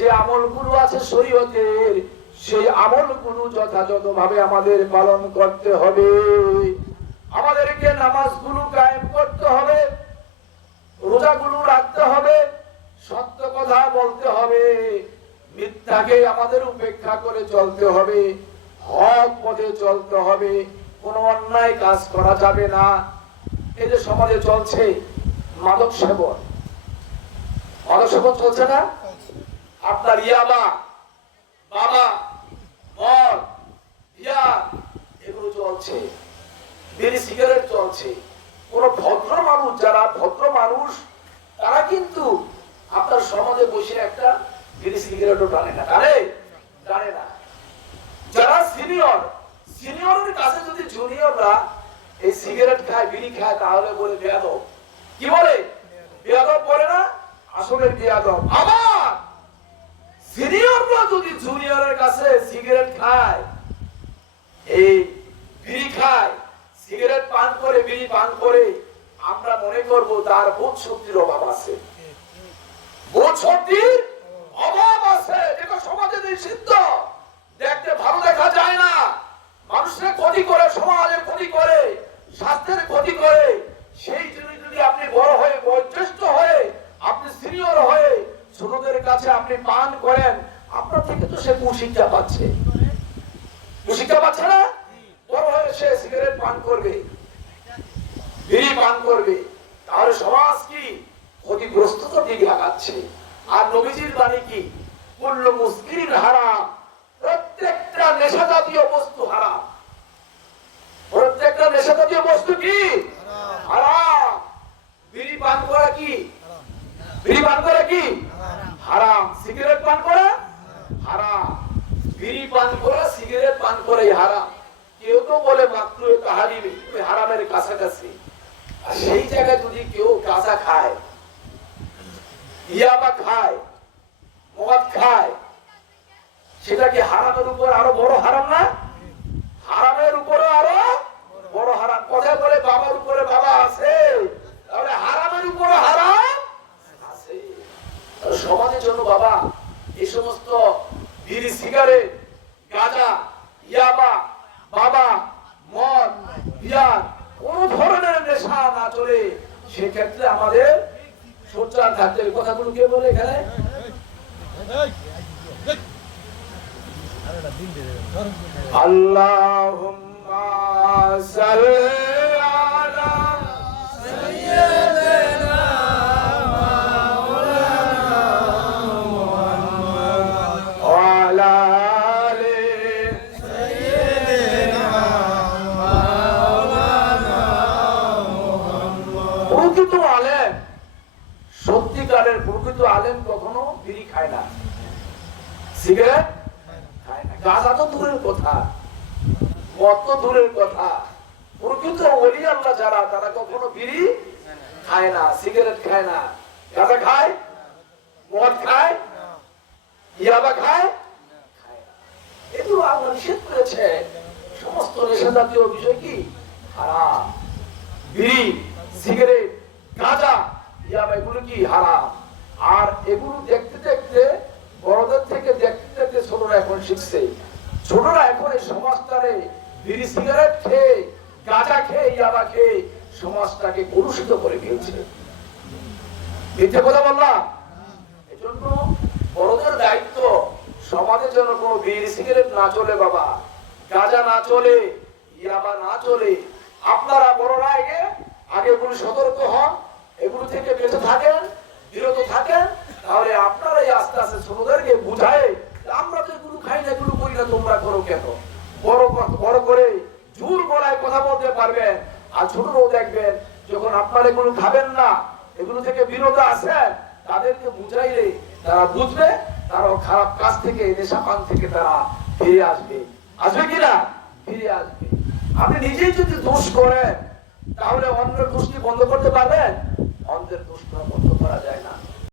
যে আমলগুলো আছে শরীয়তের, সেই আমলগুলো যথাযথভাবে আমাদের পালন করতে হবে। আমাদেরকে নামাজগুলো কায়েম করতে হবে, রোজাগুলো রাখতে হবে, সত্য কথা বলতে হবে, মিথ্যাকে আমাদের উপেক্ষা করে চলতে হবে, হক পথে চলতে হবে, কোনো অন্যায় কাজ করা যাবে না। এই যে সমাজে চলছে মাদক সেবন, মাদক সেবন চলছে না? আপনার ইয়াবা, বাবা, মদ, বিয়া এগুলো চলছে, বিড়ি সিগারেট চলছে। কোন ভদ্র মানুষ, যারা ভদ্র মানুষ তারা কিন্তু আপনার সমাজে বসে একটা বিড়ি সিগারেটও টানে না, টানে না। যারা সিনিয়র, সিনিয়রের কাছে যদি জুনিয়ররা এই সিগারেট খায়, বিড়ি খায়, তাহলে বলে বেয়াদব। কি বলে? বেয়াদব বলে না? আসলে বেয়াদব। আবার সিনিয়ররা যদি জুনিয়রের কাছে সিগারেট খায়, এই বিড়ি খায়, সিগারেট পান করে, বিড়ি পান করে, আমরা মনে করব তার বোধ শক্তির অভাব আছে, বোধ শক্তির অভাব আছে। যেটা সমাজে নিষিদ্ধ, দেখতে ভালো দেখা যায় না, মানুষের ক্ষতি করে, সমাজের ক্ষতি করে, স্বাস্থ্যের ক্ষতি করে। সেই জন্য যদি আপনি বড় হয়ে, বয়োজ্যেষ্ঠ হয়ে, আপনি সিনিয়র হয়ে ছোটদের কাছে আপনি পান করেন, আপনার থেকে তো সে কুশিক্ষা পাচ্ছে, কুশিক্ষা পাচ্ছে না? বড় হয়ে সে সিগারেট পান করবে, বিড়ি পান করবে, তাহলে সমাজ কি ক্ষতিগ্রস্ততার দিকে আগাচ্ছে। আর নবীজির বাণী কি? কুল্লু মুসকিরিন হারাম, প্রত্যেকটা নেশা জাতীয় বস্তু হারাম। প্রত্যেকটা নেশা জাতীয় বস্তু কি? হারাম। বিড়ি পান করা কি? বিড়ি পান করা কি? হারাম। সিগারেট পান করা হারাম। বিড়ি পান করা, সিগারেট পান করাই হারাম। কেউ তো বলে মাত্র তাহারিমি, হারামের কাছাকাছি। আর সেই জায়গায় যদি কেউ গাঁজা খায়, ইয়াবা খায়, মদ খায়, সেটা কি হারামের উপর আরো বড় হারাম না? হারামের উপরে আরো বড় হারাম। কথা বলে বাবার উপরে বাবা আছে, তাহলে হারামের উপরে হারাম আছে। সমাজের জন্য বাবা এই সমস্ত বিড়ি, সিগারেট, গাঁজা, ইয়াবা, বাবা, মদ, বিয়ার কোন ধরনের নেশা না চলে, সেক্ষেত্রে আমাদের সোচ্চার থাকতে হবে। কথাগুলো কে বলে এখানে? আল্লাহুম্মা সাল্লি আলা সাইয়্যিদিনা মাওলানা মুহাম্মদ ওয়া আলা আলি সাইয়্যিদিনা মাওলানা মুহাম্মদ। প্রকৃত আলেম, সত্যিকারের প্রকৃত আলেম কখনো বিড়ি খায় না, সিগারেট খায় না, গাঁজা তো দূরের কথা, মদ তো দূরের কথা। প্রকৃত ওলি আল্লাহ যারা, তারা কখনো বিড়ি খায় না, সিগারেট খায় না, গাঁজা খায়, মদ খায়, ইয়াবা খায়, এগুলো আল্লাহ নিষেধ করেছে। সমস্ত নেশা জাতীয় বিষয় কি হারাম। বিড়ি, সিগারেট, গাঁজা, ইয়াবা এগুলো কি হারাম। আর এগুলো দেখতে দেখতে, বড়দের থেকে দেখতে দেখতে ছোটরা এখন শিখছে। ছোটরা এখন এই সমাজটারে বিড়ি, সিগারেট খেয়ে, গাঁজা খেয়ে, ইয়াবা খেয়ে সমাজটাকে কলুষিত করে ফেলছে। মিথ্যে কথা বললাম? এজন্য বড়দের দায়িত্ব, সমাজের জন্য কোনো বিড়ি, সিগারেট না চলে বাবা, গাঁজা না চলে, ইয়াবা না চলে। আপনারা বড়রা আগে এগুলো সতর্ক হন, এগুলো থেকে বেঁচে থাকেন, বিরত থাকেন। তাহলে আপনারাই আস্তে আস্তে ছোটদেরকে বুঝায়, আমরা তো এগুলো খাই না, এগুলো করি না, তোমরা করো কেন? বড় করে জোর গলায় কথা বলতে পারবেন। আর ছোটরাও দেখবেন, যখন আপনারা এগুলো খাবেন না, এগুলো থেকে বিরত আছেন, তাদেরকে বুঝাইলে তারা বুঝবে, তারাও খারাপ কাজ থেকে, নেশা পান থেকে তারা ফিরে আসবে। আসবে কিনা? ফিরে আসবে। আপনি নিজেই যদি দোষ করেন, তাহলে অন্যের দোষটি বন্ধ করতে পারবেন? অন্যের দোষ বন্ধ করা যায় না।